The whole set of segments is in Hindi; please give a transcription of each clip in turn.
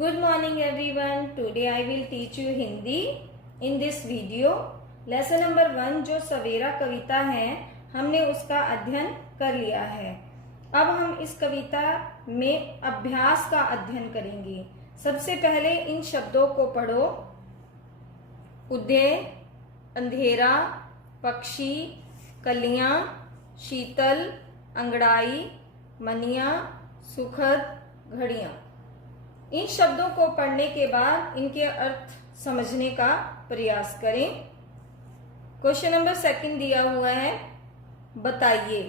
Good morning everyone. Today I will teach you Hindi in this video. Lesson number 1 जो सवेरा कविता है हमने उसका अध्ययन कर लिया है। अब हम इस कविता में अभ्यास का अध्ययन करेंगे। सबसे पहले इन शब्दों को पढ़ो। उदय, अंधेरा, पक्षी, कलियां, शीतल, अंगड़ाई, मनिया, सुखद, घड़ियां। इन शब्दों को पढ़ने के बाद इनके अर्थ समझने का प्रयास करें। क्वेश्चन नंबर 2 दिया हुआ है, बताइए।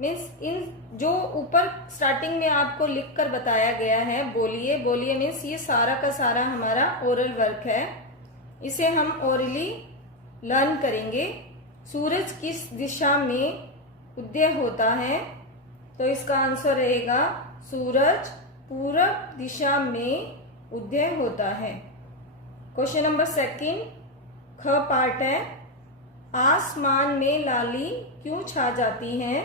मीन्स इन जो ऊपर स्टार्टिंग में आपको लिखकर बताया गया है, बोलिए। बोलिए मीन्स ये सारा का सारा हमारा ओरल वर्क है, इसे हम ओरली लर्न करेंगे। सूरज किस दिशा में उदय होता है? तो इसका आंसर रहेगा सूरज पूरब दिशा में उदय होता है। क्वेश्चन नंबर 2 ख पार्ट है, आसमान में लाली क्यों छा जाती है?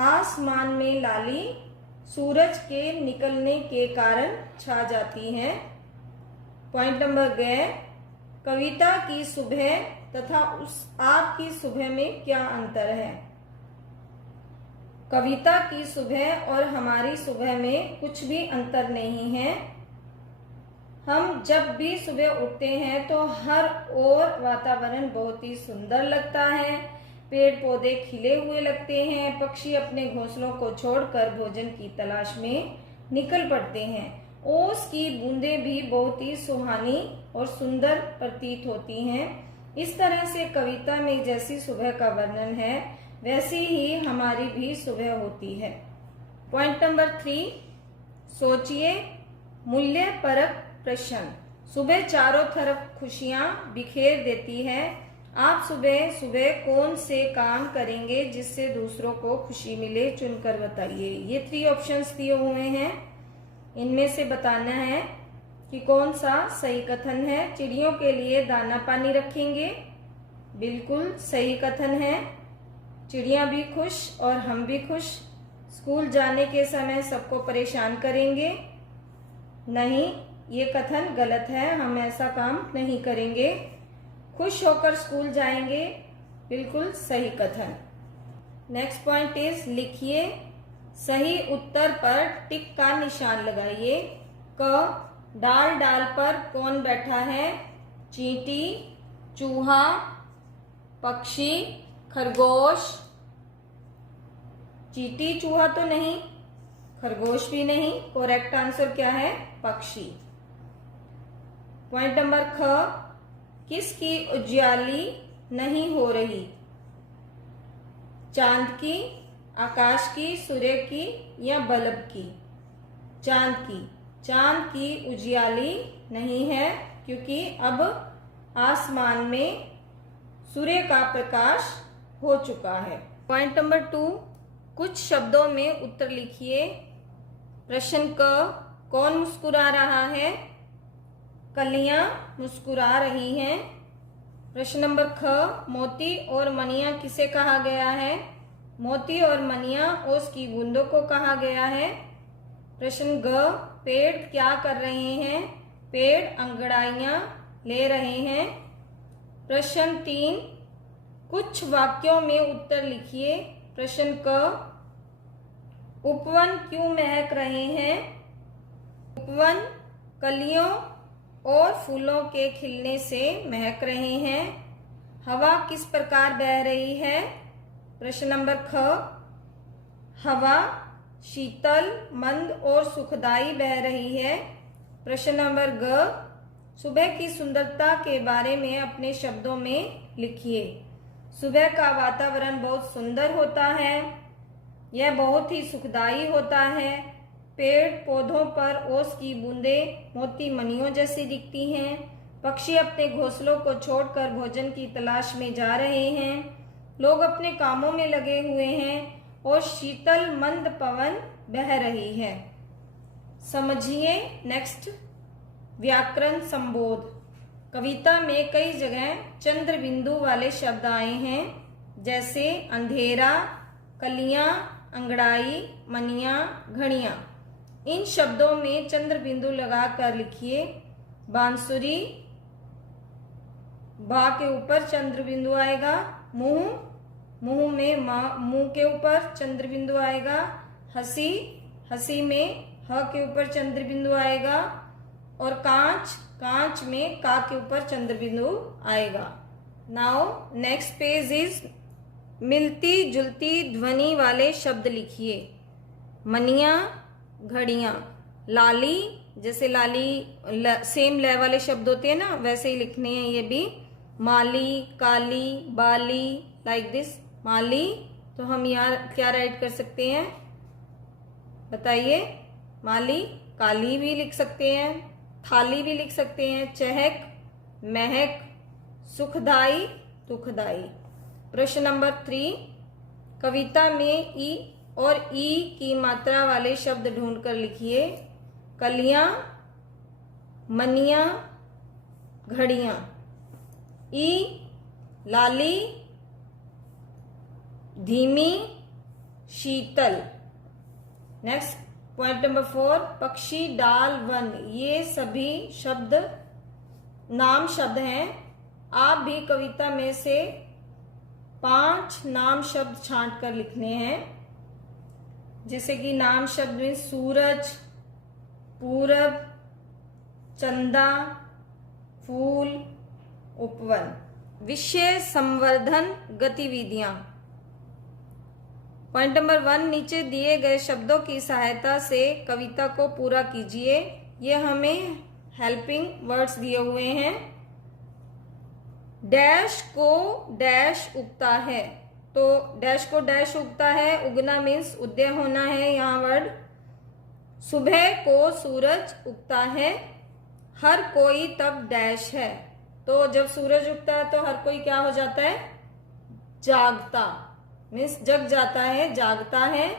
आसमान में लाली सूरज के निकलने के कारण छा जाती है। पॉइंट नंबर ग, कविता की सुबह तथा उस आपकी सुबह में क्या अंतर है? कविता की सुबह और हमारी सुबह में कुछ भी अंतर नहीं है। हम जब भी सुबह उठते हैं तो हर ओर वातावरण बहुत ही सुंदर लगता है, पेड़ पौधे खिले हुए लगते हैं, पक्षी अपने घोंसलों को छोड़कर भोजन की तलाश में निकल पड़ते हैं। ओस की बूंदें भी बहुत ही सुहानी और सुंदर प्रतीत होती हैं। इस तरह से कविता में जैसी सुबह का वर्णन है वैसी ही हमारी भी सुबह होती है। पॉइंट नंबर 3 सोचिए, मूल्य परक प्रश्न। सुबह चारों तरफ खुशियां बिखेर देती है। आप सुबह सुबह कौन से काम करेंगे जिससे दूसरों को खुशी मिले? चुनकर बताइए। ये 3 ऑप्शंस दिए हुए हैं, इनमें से बताना है कि कौन सा सही कथन है। चिड़ियों के लिए दाना पानी रखेंगे, बिल्कुल सही कथन है। चिड़ियां भी खुश और हम भी खुश। स्कूल जाने के समय सबको परेशान करेंगे, नहीं, ये कथन गलत है, हम ऐसा काम नहीं करेंगे। खुश होकर स्कूल जाएंगे, बिल्कुल सही कथन। नेक्स्ट पॉइंट इज, लिखिए, सही उत्तर पर टिक का निशान लगाइए। क, डाल डाल पर कौन बैठा है? चींटी, चूहा, पक्षी, खरगोश। चींटी चूहा तो नहीं, खरगोश भी नहीं। करेक्ट आंसर क्या है? पक्षी। पॉइंट नंबर ख, किसकी उजियाली नहीं हो रही? चांद की, आकाश की, सूर्य की या बल्ब की? चांद की। चांद की उजियाली नहीं है क्योंकि अब आसमान में सूर्य का प्रकाश हो चुका है। पॉइंट नंबर 2 कुछ शब्दों में उत्तर लिखिए। प्रश्न क, कौन मुस्कुरा रहा है? कलियां मुस्कुरा रही हैं। प्रश्न नंबर ख, मोती और मनिया किसे कहा गया है? मोती और मनिया ओस की बूंदों को कहा गया है। प्रश्न ग, पेड़ क्या कर रहे हैं? पेड़ अंगड़ाइयां ले रहे हैं। प्रश्न 3 कुछ वाक्यों में उत्तर लिखिए। प्रश्न क, उपवन क्यों महक रहे हैं? उपवन कलियों और फूलों के खिलने से महक रहे हैं। हवा किस प्रकार बह रही है? प्रश्न नंबर ख, हवा शीतल, मंद और सुखदाई बह रही है। प्रश्न नंबर ग, सुबह की सुंदरता के बारे में अपने शब्दों में लिखिए। सुबह का वातावरण बहुत सुंदर होता है, यह बहुत ही सुखदाई होता है। पेड़ पौधों पर ओस की बूंदें मोती मनियों जैसी दिखती हैं। पक्षी अपने घोंसलों को छोड़कर भोजन की तलाश में जा रहे हैं। लोग अपने कामों में लगे हुए हैं और शीतल मंद पवन बह रही है। समझिए। नेक्स्ट, व्याकरण संबोध। कविता में कई जगह चंद्र बिंदु वाले शब्द आए हैं, जैसे अंधेरा, कलियां, अंगड़ाई, मनिया, घड़ियां। इन शब्दों में चंद्र बिंदु लगाकर लिखिए। बांसुरी, बा के ऊपर चंद्र बिंदु आएगा। मुंह, मुंह में मुंह के ऊपर चंद्र बिंदु आएगा। हंसी, हंसी में ह के ऊपर चंद्र बिंदु आएगा। और कांच, कांच में का के ऊपर चंद्र बिंदु आएगा। नाउ नेक्स्ट पेज इज मिलती जुलती ध्वनि वाले शब्द लिखिए। मनिया, घड़ियां। लाली, जैसे लाली सेम लय वाले शब्द होते हैं ना, वैसे ही लिखने हैं ये भी। माली, काली, बाली, लाइक दिस। माली, तो हम यहाँ क्या राइट कर सकते हैं बताइए? माली, काली भी लिख सकते हैं, थाली भी लिख सकते हैं। चहक, महक, सुखदाई, दुखदाई। प्रश्न नंबर 3, कविता में ई और ई की मात्रा वाले शब्द ढूंढकर लिखिए। कलियां, मनिया, घड़ियां। ई, लाली, धीमी, शीतल। नेक्स्ट पॉइंट नंबर 4, पक्षी, डाल, वन। ये सभी शब्द नाम शब्द हैं। आप भी कविता में से 5 नाम शब्द छांट कर लिखने हैं। जैसे कि नाम शब्द में सूरज, पूरब, चंदा, फूल, उपवन। विषय संवर्धन गतिविधियां। पॉइंट नंबर 1, नीचे दिए गए शब्दों की सहायता से कविता को पूरा कीजिए। ये हमें हेल्पिंग वर्ड्स दिए हुए हैं। डैश को डैश उगता है, तो डैश को डैश उगता है, उगना मीन्स उदय होना है यहाँ वर्ड। सुबह को सूरज उगता है, हर कोई तब डैश है, तो जब सूरज उगता है तो हर कोई क्या हो जाता है? जागता, मीन्स जग जाता है, जागता है।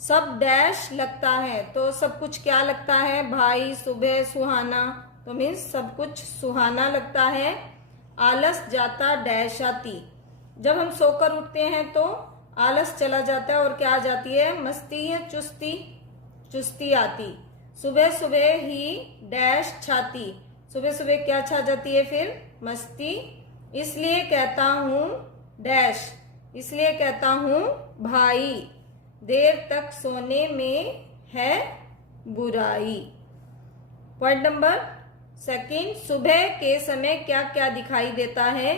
सब डैश लगता है, तो सब कुछ क्या लगता है? भाई, सुबह, सुहाना, तो मीन्स सब कुछ सुहाना लगता है। आलस जाता, डैश आती। जब हम सोकर उठते हैं तो आलस चला जाता है और क्या आ जाती है? मस्ती या चुस्ती, चुस्ती आती। सुबह सुबह ही डैश छाती, सुबह सुबह क्या छा जाती है फिर? मस्ती। इसलिए कहता हूं डैश, इसलिए कहता हूं भाई, देर तक सोने में है बुराई। पॉइंट नंबर 2, सुबह के समय क्या क्या दिखाई देता है?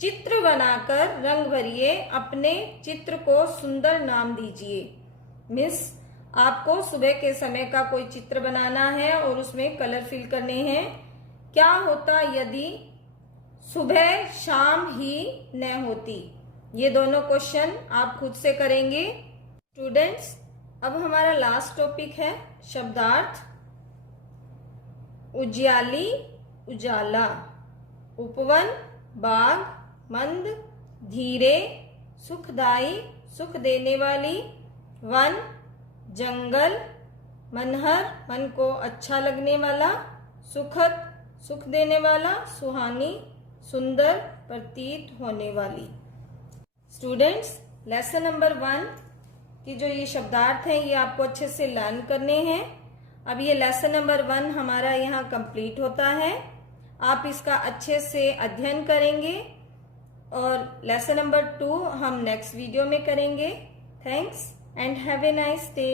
चित्र बनाकर रंग भरिए, अपने चित्र को सुंदर नाम दीजिए। मिस, आपको सुबह के समय का कोई चित्र बनाना है और उसमें कलर फिल करने हैं। क्या होता यदि सुबह शाम ही न होती? ये दोनों क्वेश्चन आप खुद से करेंगे। स्टूडेंट्स, अब हमारा लास्ट टॉपिक है शब्दार्थ। उजियाली, उजाला। उपवन, बाग, मंद, धीरे, सुखदाई, सुख देने वाली। वन, जंगल, मनहर, मन को अच्छा लगने वाला। सुखद, सुख देने वाला। सुहानी, सुंदर, प्रतीत होने वाली। स्टूडेंट्स, लेसन नंबर 1 की जो ये शब्दार्थ हैं ये आपको अच्छे से लर्न करने हैं। अब ये लेसन नंबर 1 हमारा यहाँ कंप्लीट होता है। आप इसका अच्छे से अध्ययन करेंगे और लेसन नंबर 2 हम नेक्स्ट वीडियो में करेंगे। Thanks and have a nice day.